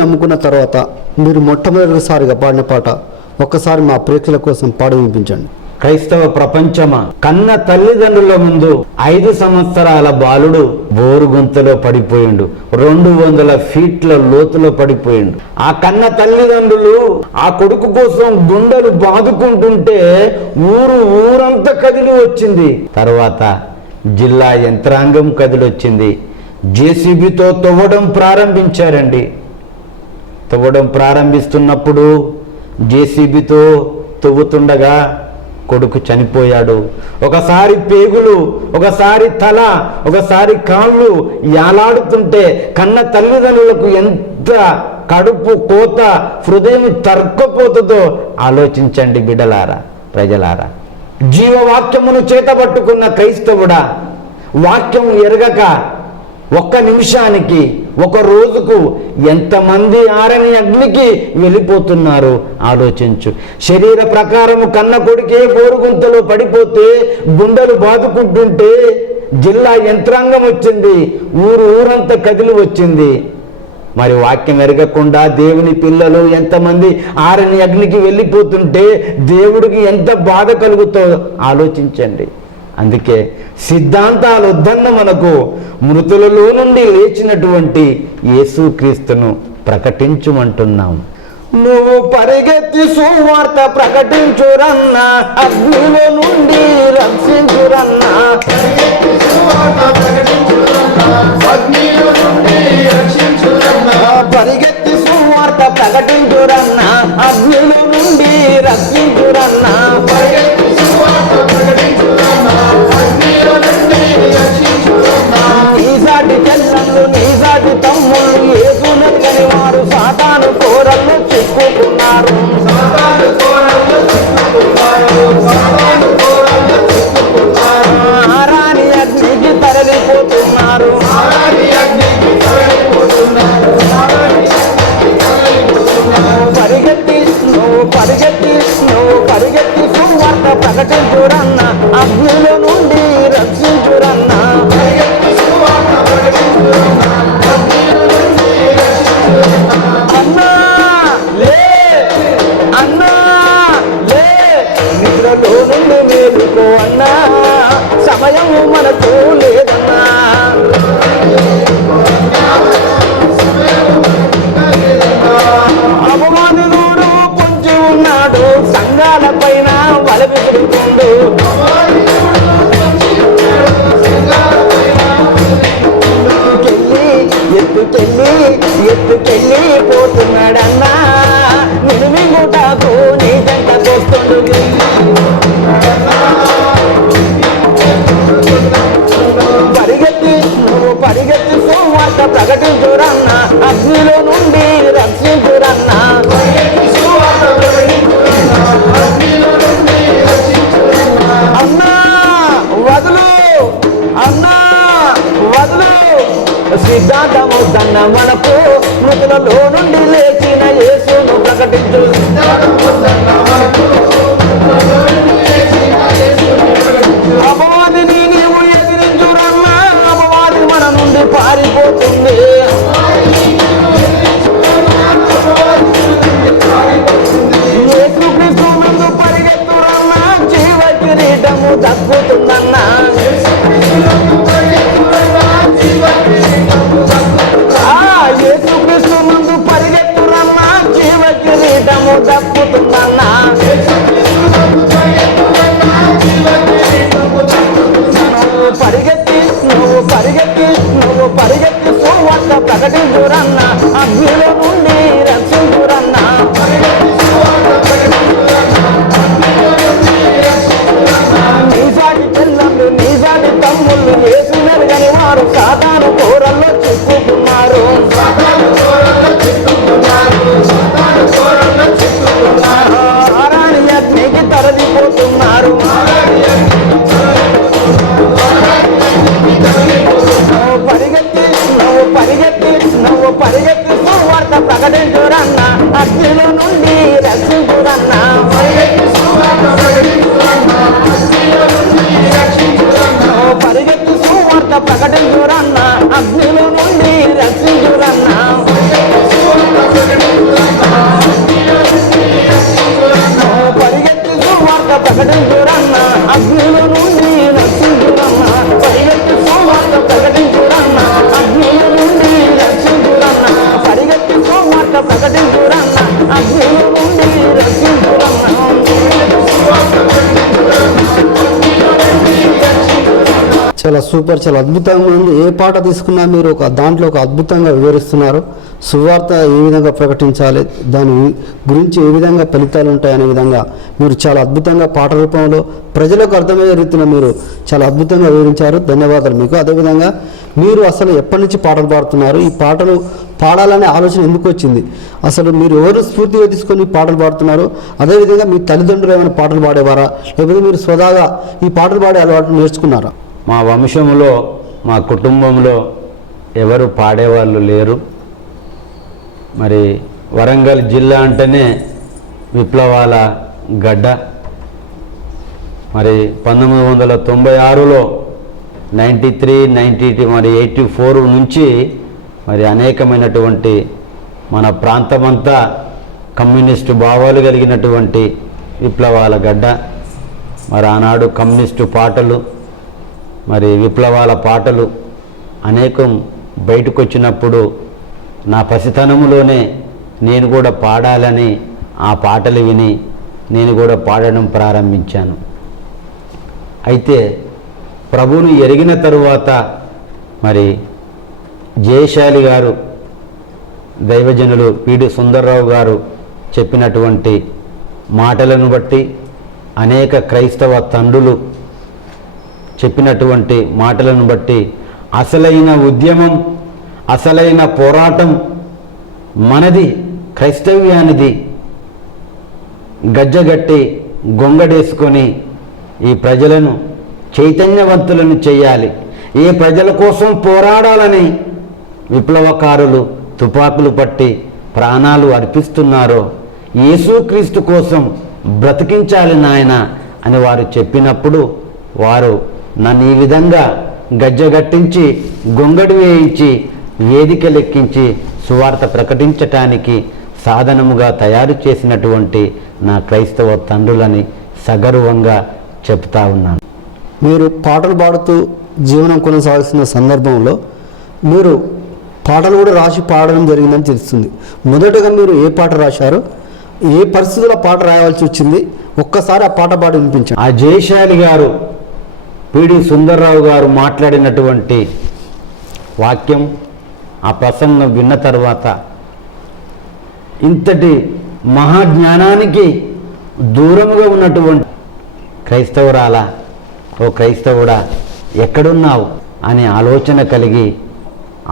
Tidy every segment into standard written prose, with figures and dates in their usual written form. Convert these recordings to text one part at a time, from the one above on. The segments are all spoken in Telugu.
నమ్ముకున్న తర్వాత మీరు మొట్టమొదటిసారిగా పాడిన పాట ఒక్కసారి మా ప్రేక్షకుల కోసం పాడి వినిపించండి. క్రైస్తవ ప్రపంచమా, కన్న తల్లిదండ్రుల ముందు 5 సంవత్సరాల బాలుడు బోరుగుంతలో పడిపోయిండు, 200 ఫీట్ల లోతులో పడిపోయిండు. ఆ కన్న తల్లిదండ్రులు ఆ కొడుకు కోసం గుండెలు బాదుకుంటుంటే ఊరంతా కదిలి వచ్చింది. తర్వాత జిల్లా యంత్రాంగం కదిలొచ్చింది. జేసీబీతో తవ్వడం ప్రారంభించారండి. తవ్వడం ప్రారంభిస్తున్నప్పుడు జేసీబీతో తవ్వుతుండగా కొడుకు చనిపోయాడు. ఒకసారి పేగులు, ఒకసారి తల, ఒకసారి కాళ్ళు యాలాడుతుంటే కన్న తల్లిదండ్రులకు ఎంత కడుపు కోత, హృదయం తరుక్కుపోతుందో ఆలోచించండి బిడ్డలారా, ప్రజలారా. జీవవాక్యమును చేతబట్టుకున్న క్రైస్తవుడా, వాక్యం ఎరగక ఒక్క నిమిషానికి, ఒక రోజుకు ఎంతమంది ఆరని అగ్నికి వెళ్ళిపోతున్నారు ఆలోచించు. శరీర ప్రకారము కన్న కొడుకే బోరుగుంతలో పడిపోతే గుండెలు బాదుకుంటుంటే జిల్లా యంత్రాంగం వచ్చింది, ఊరంతా కదిలి వచ్చింది. మరి వాక్యం ఎరగకుండా దేవుని పిల్లలు ఎంతమంది ఆరని అగ్నికి వెళ్ళిపోతుంటే దేవుడికి ఎంత బాధ కలుగుతో ఆలోచించండి. అందుకే సిద్ధాంతాలు వద్దన్న మనకు మృతులలో నుండి లేచినటువంటి యేసుక్రీస్తును ప్రకటించుమంటున్నాం. నువ్వు పరిగెత్తి సువార్త ప్రకటించురన్నా, అగ్నిలో నుండి రక్షించురన్నా. పరిగెత్తి సువార్త ప్రకటించురన్నా, అగ్నిలో నుండి రక్షించురన్నా. నీసాటి చెల్లెళ్ళు, నీసాటి తమ్ముళ్ళు యేసునెరుగని వారు సాతాను కోరల్లో చిక్కుకున్నారు. ఆరాని అగ్నికి తరలిపోతున్నారు. పరిగెత్తి సువార్త ప్రకటించురన్న, అగ్నిలో నుండి రక్షించురన్న. అన్నా లే, అన్నా లే, నిద్రలో నుండి మేలుకో అన్నా, సమయం మనకు లేదన్నా. అపవాదుడు పొంచి ఉన్నాడు, సంఘాల పైన వల విసురుతుండు. ఎత్తుకెళ్ళి పోతున్నాడన్నా, మినుమింగుటాకు నీ జంటకొస్తుండు. పరిగెత్తి సువార్త ప్రకటించురన్నా, అగ్నిలో నుండి రక్షించురన్నా. అన్నా వదులు, అన్నా వదులు. సిద్ధాంతము దన్న మనకు, మృతులలో నుండి లేచిన యేసును ప్రకటించు. అపవాదిని నీవు ఎదిరించురన్నా, అపవాది మన నుండి పారిపోతుంది. యేసుక్రీస్తు ముందు పరిగెత్తురన్నా, జీవ కిరీటము దక్కుతుందన్నా. యేసుక్రీస్తు ముందు పరిగెత్తురన్నా, జీవ కిరీటము దక్కుతుందన్నా. నువ్వు పరిగెత్తి సువార్త ప్రకటించురన్నా, అగ్నిలో నుండి రక్షించురన్నా. నీసాటి చెల్లెళ్ళు, నీసాటి తమ్ముళ్ళు యేసునెరుగని వారు సాతాను కోరల్లో చిక్కుకున్నారు. ఆరాని అగ్నికి తరలిపోతున్నారు. పరిగెత్తి ప్రకటించురన్న అగ్నిలో నుండి రక్షించురన్న పరిగెత్తి సువార్త ప్రకటించురన్న అగ్నిలో నుండి రక్షించురన్న పరిగెత్తి సువార్త ప్రకటించురన్న అగ్నిలో నుండి రక్షించురన్న చాలా సూపర్, చాలా అద్భుతంగా ఉంది. ఏ పాట తీసుకున్నా మీరు దాంట్లో ఒక అద్భుతంగా వివరిస్తున్నారు. సువార్త ఏ విధంగా ప్రకటించాలి, దాని గురించి ఏ విధంగా ఫలితాలు ఉంటాయనే విధంగా మీరు చాలా అద్భుతంగా పాట రూపంలో ప్రజలకు అర్థమయ్యే రీతిలో మీరు చాలా అద్భుతంగా వివరించారు. ధన్యవాదాలు మీకు. అదేవిధంగా మీరు అసలు ఎప్పటి నుంచి పాటలు పాడుతున్నారు, ఈ పాటలు పాడాలనే ఆలోచన ఎందుకు వచ్చింది, అసలు మీరు ఎవరు స్ఫూర్తిగా తీసుకొని పాటలు పాడుతున్నారు, అదేవిధంగా మీ తల్లిదండ్రులు ఏమైనా పాటలు పాడేవారా, లేకపోతే మీరు స్వదాగా ఈ పాటలు పాడే అలవాటు నేర్చుకున్నారా? మా వంశంలో మా కుటుంబంలో ఎవరు పాడేవాళ్ళు లేరు. మరి వరంగల్ జిల్లా అంటేనే విప్లవాల గడ్డ. మరి 1996లో 93, 92 మరి 84 నుంచి మరి అనేకమైనటువంటి మన ప్రాంతమంతా కమ్యూనిస్టు భావాలు కలిగినటువంటి విప్లవాల గడ్డ. మరి ఆనాడు కమ్యూనిస్టు పాటలు, మరి విప్లవాల పాటలు అనేకం బయటకు వచ్చినప్పుడు నా పసితనములోనే నేను కూడా పాడాలని ఆ పాటలు విని నేను కూడా పాడడం ప్రారంభించాను. అయితే ప్రభువుని ఎరిగిన తరువాత మరి జయశాలి గారు, దైవజనులు పిడి సుందర్రావు గారు చెప్పినటువంటి మాటలను బట్టి, అనేక క్రైస్తవ తండ్రులు చెప్పినటువంటి మాటలను బట్టి అసలైన ఉద్యమం, అసలైన పోరాటం మనది, క్రైస్తవ్యానిది. గజ్జగట్టి గొంగడేసుకొని ఈ ప్రజలను చైతన్యవంతులను చేయాలి. ఏ ప్రజల కోసం పోరాడాలని విప్లవకారులు తుపాకులు పట్టి ప్రాణాలు అర్పిస్తున్నారో, యేసుక్రీస్తు కోసం బ్రతికించాలి నాయన అని వారు చెప్పినప్పుడు వారు నన్ను ఈ విధంగా గజ్జగట్టించి గొంగడి వేయించి వేదికలెక్కించి సువార్త ప్రకటించటానికి సాధనముగా తయారు చేసినటువంటి నా క్రైస్తవ తండ్రులని సగర్వంగా చెప్తా ఉన్నాను. మీరు పాటలు పాడుతూ జీవనం కొనసాగుతున్న సందర్భంలో మీరు పాటలు కూడా రాసి పాడడం జరిగిందని తెలుస్తుంది. మొదటగా మీరు ఏ పాట రాశారు, ఏ పరిస్థితుల్లో పాట రాయవలసి వచ్చింది, ఒక్కసారి ఆ పాట పాడి వినిపించండి. ఆ జయశాలి గారు, పిడి సుందర్రావు గారు మాట్లాడినటువంటి వాక్యం, ఆ ప్రసంగం విన్న తర్వాత ఇంతటి మహాజ్ఞానానికి దూరముగా ఉన్నటువంటి క్రైస్తవురాలా, ఓ క్రైస్తవుడా ఎక్కడున్నావు అనే ఆలోచన కలిగి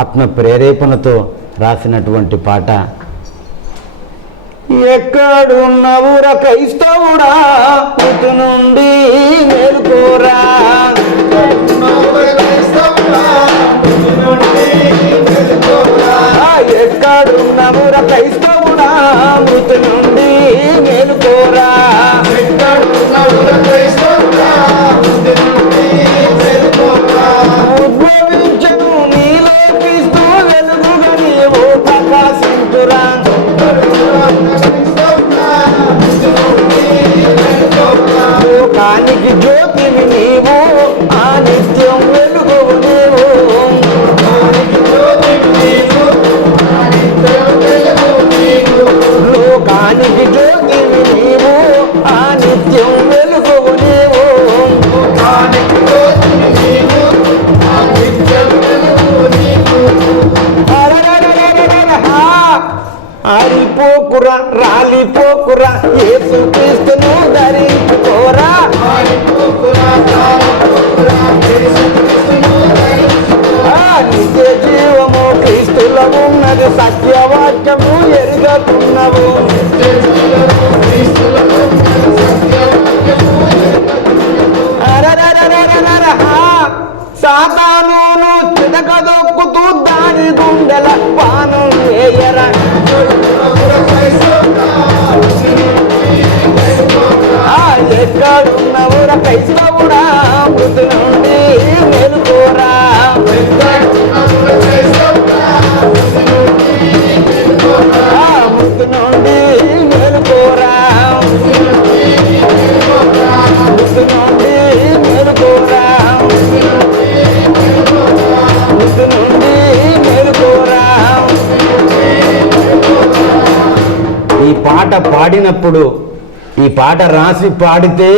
ఆత్మ ప్రేరేపణతో రాసినటువంటి పాట. ఎక్కడున్నవురా క్రైస్తవుడా, ఇటు నుండి మేలుకోరా. ఎక్కడున్నవురా క్రైస్తవుడా, ఇటు నుండి మేలుకోరా. ఉద్భవించను నీలో క్రీస్తు వెలుగుగా నీవు ప్రకాశించురా. లోకానికి జ్యోతిని నీవు, ఆ నిత్యం వెలుగు నీవు. లోకానికి జ్యోతిని నీవు, ఆ నిత్యం వెలుగు నీవు. ఆరిపోకురా, రాలిపోకురా, యేసుక్రీస్తును ధరించుకోరా. నిత్య జీవము క్రీస్తులో ఉన్నది, సత్యవాక్యము ఎరుగకున్నవు. సాతానును చితకదొక్కుతూ దాని గుండెల పాను వేయరా. ఎక్కడున్నవురా క్రైస్తవుడా, మృతి నుండి మేలుకోరా. మృతి నుండి మేలుకోరా. పాట పాడినప్పుడు, ఈ పాట రాసి పాడితే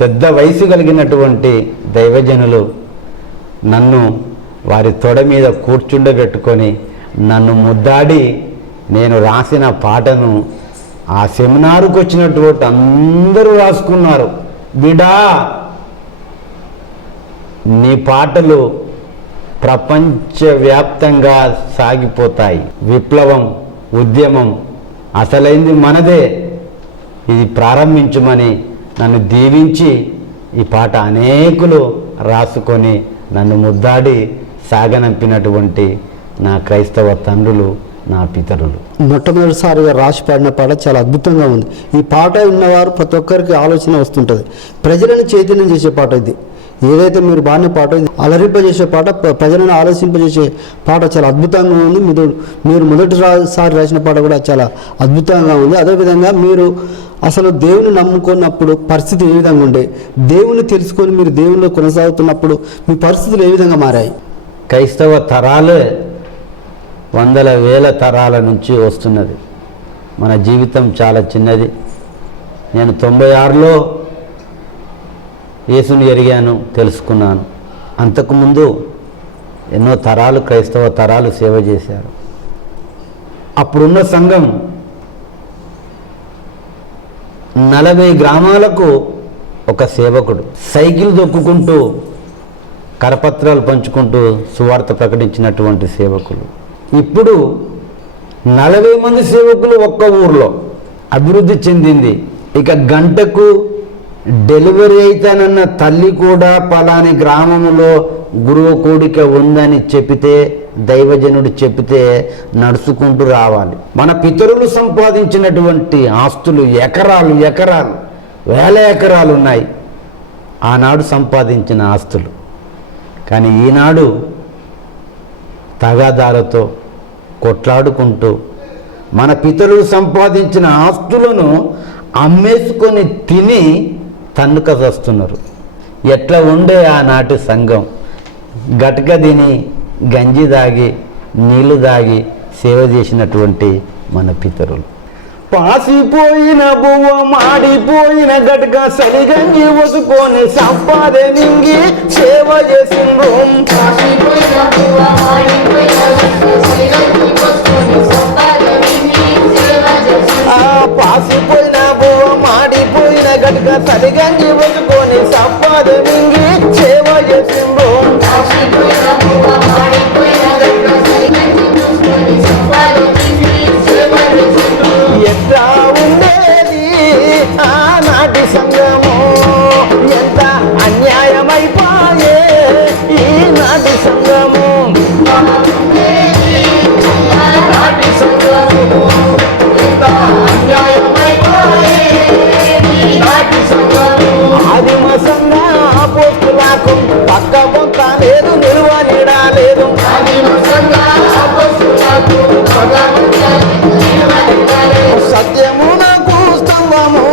పెద్ద వయసు కలిగినటువంటి దైవజనులు నన్ను వారి తొడ మీద కూర్చుండబెట్టుకొని నన్ను ముద్దాడి నేను రాసిన పాటను ఆ సెమినారుకు వచ్చినటువంటి అందరూ రాసుకున్నారు. బిడా, నీ పాటలు ప్రపంచవ్యాప్తంగా సాగిపోతాయి. విప్లవం, ఉద్యమం అసలైంది మనదే, ఇది ప్రారంభించమని నన్ను దీవించి ఈ పాట అనేకులు రాసుకొని నన్ను ముద్దాడి సాగనంపినటువంటి నా క్రైస్తవ తండ్రులు, నా పితరులు. మొట్టమొదటిసారిగా రాసి పాడిన పాట చాలా అద్భుతంగా ఉంది. ఈ పాట విన్నవారు ప్రతి ఒక్కరికి ఆలోచన వస్తుంటుంది. ప్రజలను చైతన్యం చేసే పాట ఇది. ఏదైతే మీరు బాడిన పాట ఇది అలరింపజేసే పాట, ప్రజలను ఆలోచింపజేసే పాట చాలా అద్భుతంగా ఉంది. మీరు మొదటిసారి రాసిన పాట కూడా చాలా అద్భుతంగా ఉంది. అదేవిధంగా మీరు అసలు దేవుని నమ్ముకున్నప్పుడు పరిస్థితి ఏ విధంగా ఉండే, దేవుని తెలుసుకొని మీరు దేవునిలో కొనసాగుతున్నప్పుడు మీ పరిస్థితులు ఏ విధంగా మారాయి? క్రైస్తవ తరాలే వందల వేల తరాల నుంచి వస్తున్నది. మన జీవితం చాలా చిన్నది. నేను 96లో యేసుని ఎరిగాను, తెలుసుకున్నాను. అంతకుముందు ఎన్నో తరాలు, క్రైస్తవ తరాలు సేవ చేశారు. అప్పుడున్న సంఘం 40 గ్రామాలకు ఒక సేవకుడు సైకిల్ దొక్కుకుంటూ కరపత్రాలు పంచుకుంటూ సువార్త ప్రకటించినటువంటి సేవకులు. ఇప్పుడు 40 మంది సేవకులు ఒక్క ఊర్లో అభివృద్ధి చెందింది. ఇక గంటకు డెలివరీ అయితేనన్న తల్లి కూడా పలాని గ్రామంలో గురువు కూడిక ఉందని చెబితే, దైవజనుడు చెబితే నడుచుకుంటూ రావాలి. మన పితరులు సంపాదించినటువంటి ఆస్తులు ఎకరాలు ఎకరాలు, వేల ఎకరాలు ఉన్నాయి ఆనాడు సంపాదించిన ఆస్తులు. కానీ ఈనాడు తగాదాలతో కొట్లాడుకుంటూ మన పితరులు సంపాదించిన ఆస్తులను అమ్మేసుకొని తిని తన్నుక వస్తున్నారు. ఎట్లా ఉండే ఆనాటి సంఘం? గటక తిని, గంజి దాగి, నీళ్లు దాగి సేవ చేసినటువంటి మన పితరులు. పాసిపోయిన బువ్వ, మాడిపోయిన గట్క, సరిగంగి వసుకొని సంపాదనింగి సేవ చేసిండ్రు. పాసిపోయిన బువ్వ, మాడిపోయిన గట్క, సరిగంగి వసుకొని సంపాదనింగి సేవ చేసిండ్రు. ఎట్లా ఉండేది ఆనాటి సంఘము, ఎంత అన్యాయమైపోయే ఈనాటి సంఘము. ఆదిమ సంఘ పోస్తులకు పక్క పొంత లేదు, నిలువ నీడా లేదు. సత్యమునకు స్తంభము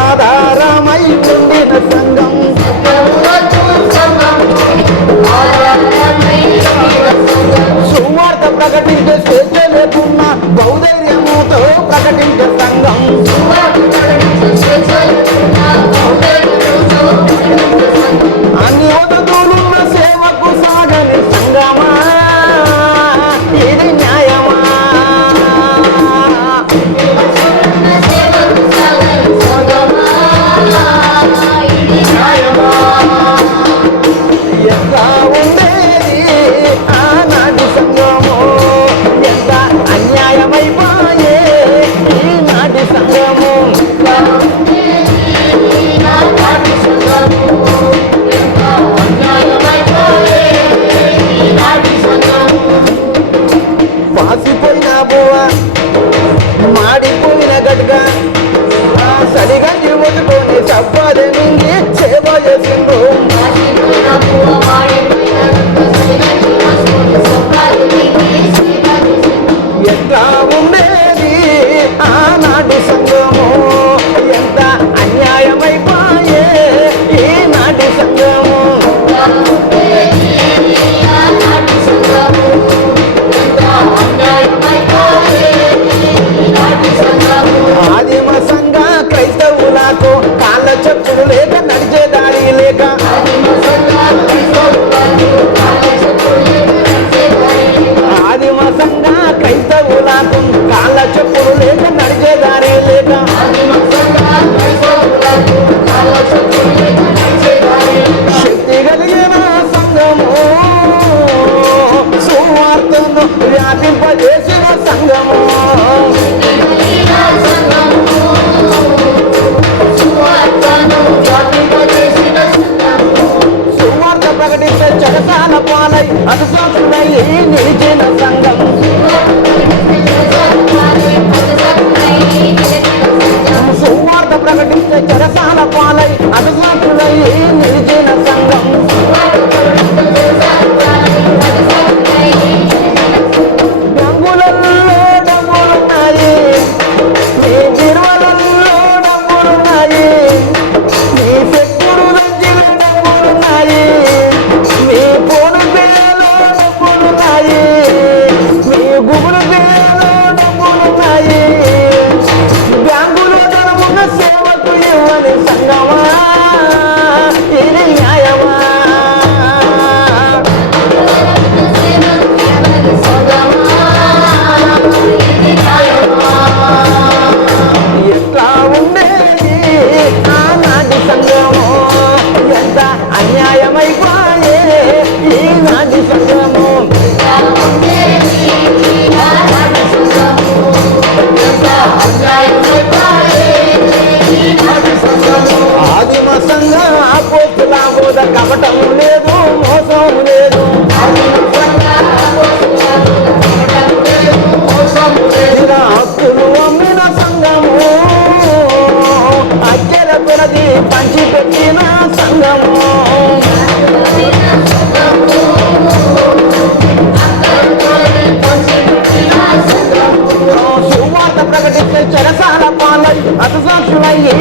ఆధారమై ఉండిన సంఘం. సువార్త ప్రకటించే స్వేచ్ఛ లేకున్నా బౌద్ధర్యముతో ప్రకటించే సంఘం. అన్ని వదతులున్న సేవకు సాగని సంఘమా, ఇది న్యాయమా? ఎంత ఉండేది ఆనాటి సంఘము, ఎంత అన్యాయమైపోయే ఈనాటి సంఘము. పాసిపోయిన బువ్వ, మాడిపోయిన గట్క, సరిగంజి ముట్టుకొని సంపాదనింగి సేవ చేసిండ్రు. ఎట్లా ఉండేది ఆనాటి సంఘము, ఎంత అన్యాయమైపోయే ఈనాటి సంఘము. పాసిపోయిన నిలువని సంగమా ఇది న్యాయమా ఎట్లా ఉండేది ఆనాటి సంగమో ఎంత అన్యాయమైపోయే ఈనాటి సంగమో ఆదిమ సంఘ అపోస్తుల బోధ కపటం లేదు మోసం లేదు హక్కులు అమ్మిన సంఘము అక్కల కొలది పంచిపెట్టిన సంఘము సువార్త ప్రకటిస్తే చెరసాల పాలై అతసాక్షులయ్యి